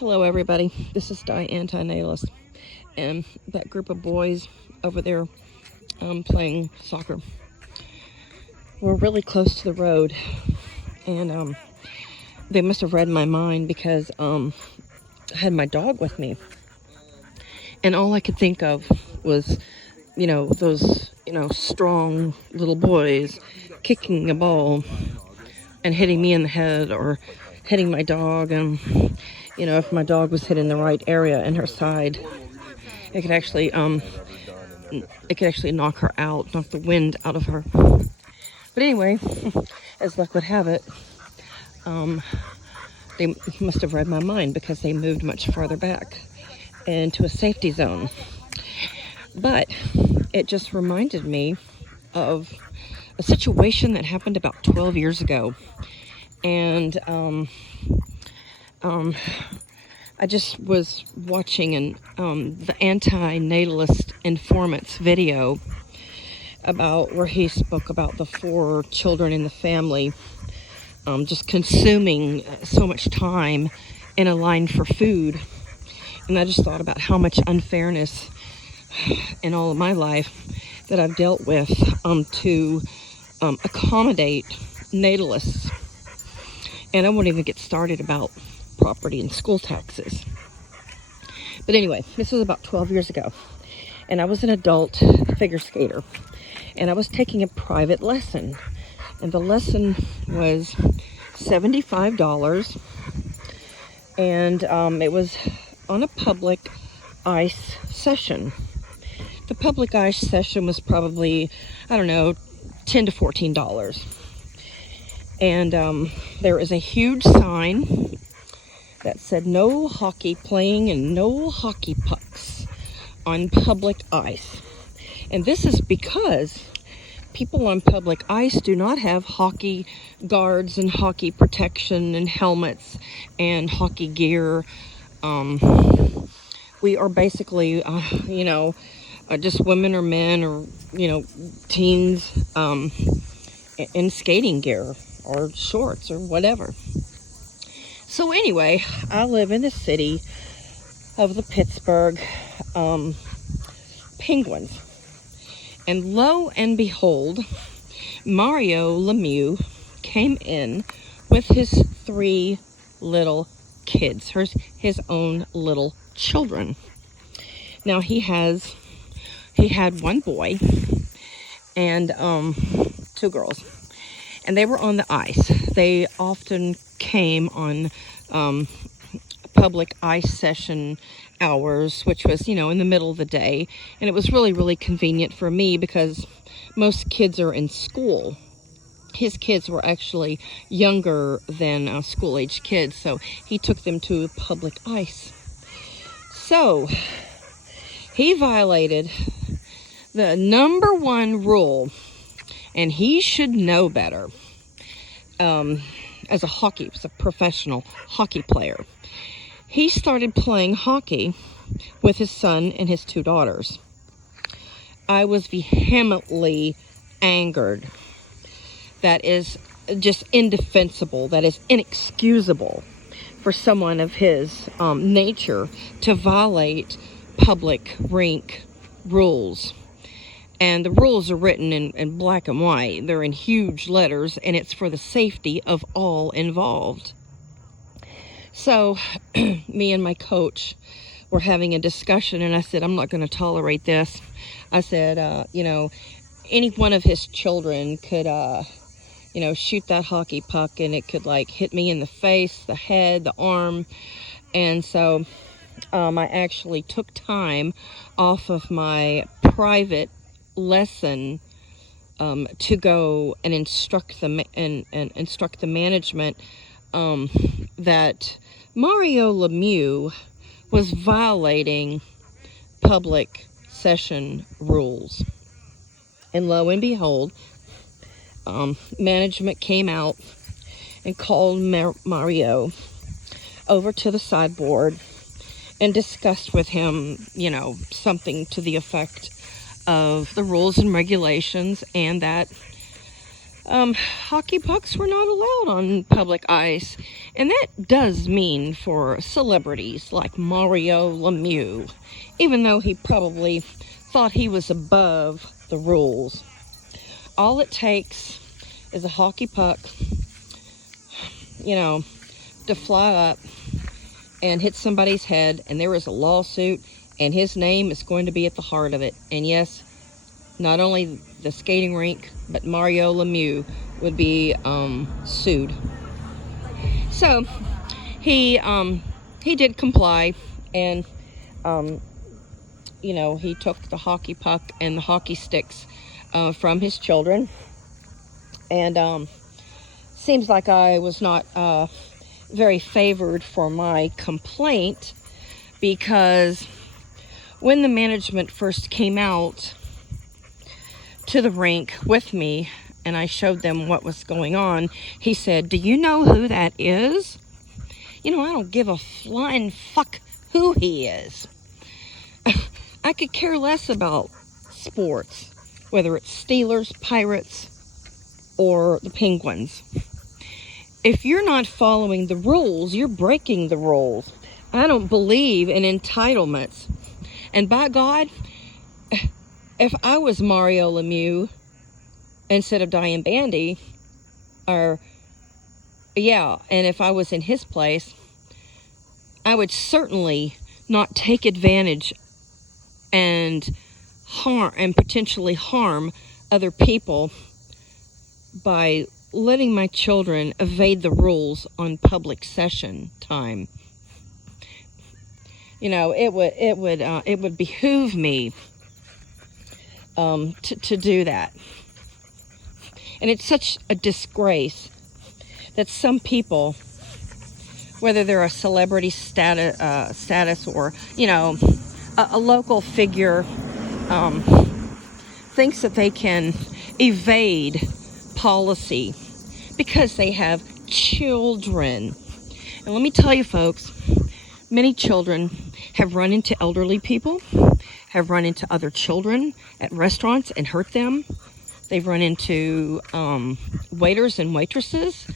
Hello everybody, this is Natalist, and that group of boys over there playing soccer. We're really close to the road, and they must have read my mind because I had my dog with me, and all I could think of was, those, strong little boys kicking a ball and hitting me in the head or hitting my dog, and if my dog was hit in the right area in her side, it could actually knock her out, knock the wind out of her. But anyway, as luck would have it, they must have read my mind because they moved much farther back into a safety zone. But it just reminded me of a situation that happened about 12 years ago. And I just was watching the anti-natalist informant's video about where he spoke about the 4 children in the family just consuming so much time in a line for food. And I just thought about how much unfairness in all of my life that I've dealt with to accommodate natalists. And I won't even get started about property and school taxes. But anyway, this was about 12 years ago, and I was an adult figure skater, and I was taking a private lesson, and the lesson was $75, and it was on a public ice session. The public ice session was probably, $10 to $14. And there is a huge sign that said no hockey playing and no hockey pucks on public ice. And this is because people on public ice do not have hockey guards and hockey protection and helmets and hockey gear. We are basically, just women or men or, teens in skating gear or shorts or whatever. So anyway, I live in the city of the Pittsburgh Penguins. And lo and behold, Mario Lemieux came in with his 3 little kids, his own little children. Now he had 1 boy and 2 girls. And they were on the ice. They often came on public ice session hours, which was, in the middle of the day. And it was really, really convenient for me because most kids are in school. His kids were actually younger than school-age kids, so he took them to public ice. So he violated the number 1 rule, and he should know better. As a professional hockey player, he started playing hockey with his son and his 2 daughters. I was vehemently angered. That is just indefensible. That is inexcusable for someone of his nature to violate public rink rules. And the rules are written in black and white. They're in huge letters, and it's for the safety of all involved. So me and my coach were having a discussion, and I said, I'm not going to tolerate this. I said, any one of his children could, shoot that hockey puck, and it could, hit me in the face, the head, the arm. And so I actually took time off of my private lesson to go and instruct the management that Mario Lemieux was violating public session rules. And lo and behold, management came out and called Mario over to the sideboard and discussed with him, something to the effect of the rules and regulations, and that Hockey pucks were not allowed on public ice, and that does mean for celebrities like Mario Lemieux, even though he probably thought he was above the rules. All it takes is a hockey puck, to fly up and hit somebody's head, and there is a lawsuit, and his name is going to be at the heart of it. And yes, not only the skating rink, but Mario Lemieux would be sued. So he did comply, and he took the hockey puck and the hockey sticks from his children. And seems like I was not very favored for my complaint, because when the management first came out to the rink with me and I showed them what was going on, he said, "Do you know who that is?" I don't give a flying fuck who he is. I could care less about sports, whether it's Steelers, Pirates, or the Penguins. If you're not following the rules, you're breaking the rules. I don't believe in entitlements. And by God, if I was Mario Lemieux instead of Diane Bandy, and if I was in his place, I would certainly not take advantage and potentially harm other people by letting my children evade the rules on public session time. It would behoove me to do that. And it's such a disgrace that some people, whether they're a celebrity status or a local figure, thinks that they can evade policy because they have children. And let me tell you, folks, many children have run into elderly people, have run into other children at restaurants and hurt them. They've run into waiters and waitresses.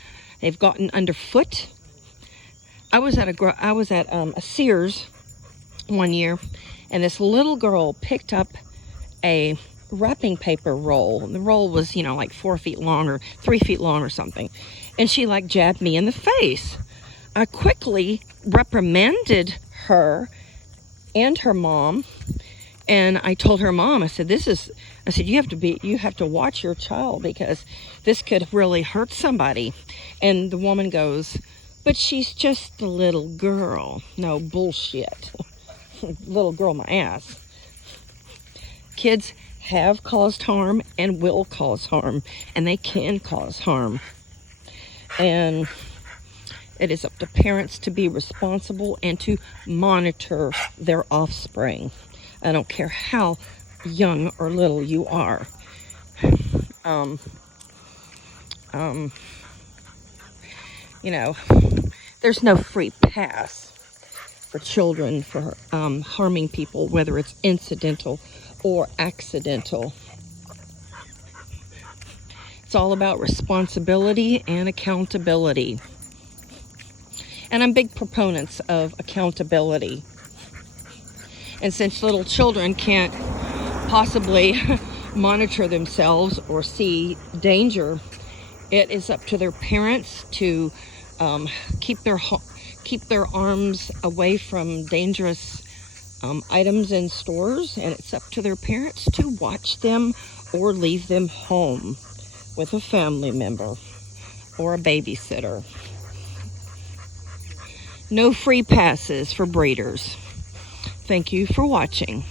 They've gotten underfoot. I was at a Sears one year, and this little girl picked up a wrapping paper roll. The roll was, like 4 feet long or 3 feet long or something. And she jabbed me in the face. I quickly reprimanded her and her mom. And I told her mom, I said, you have to watch your child, because this could really hurt somebody. And the woman goes, "But she's just a little girl." No, bullshit. Little girl, my ass. Kids have caused harm and will cause harm, and they can cause harm. And it is up to parents to be responsible and to monitor their offspring. I don't care how young or little you are. There's no free pass for children for harming people, whether it's incidental or accidental. It's all about responsibility and accountability. And I'm big proponents of accountability. And since little children can't possibly monitor themselves or see danger, it is up to their parents to keep their arms away from dangerous items in stores, and it's up to their parents to watch them or leave them home with a family member or a babysitter. No free passes for breeders. Thank you for watching.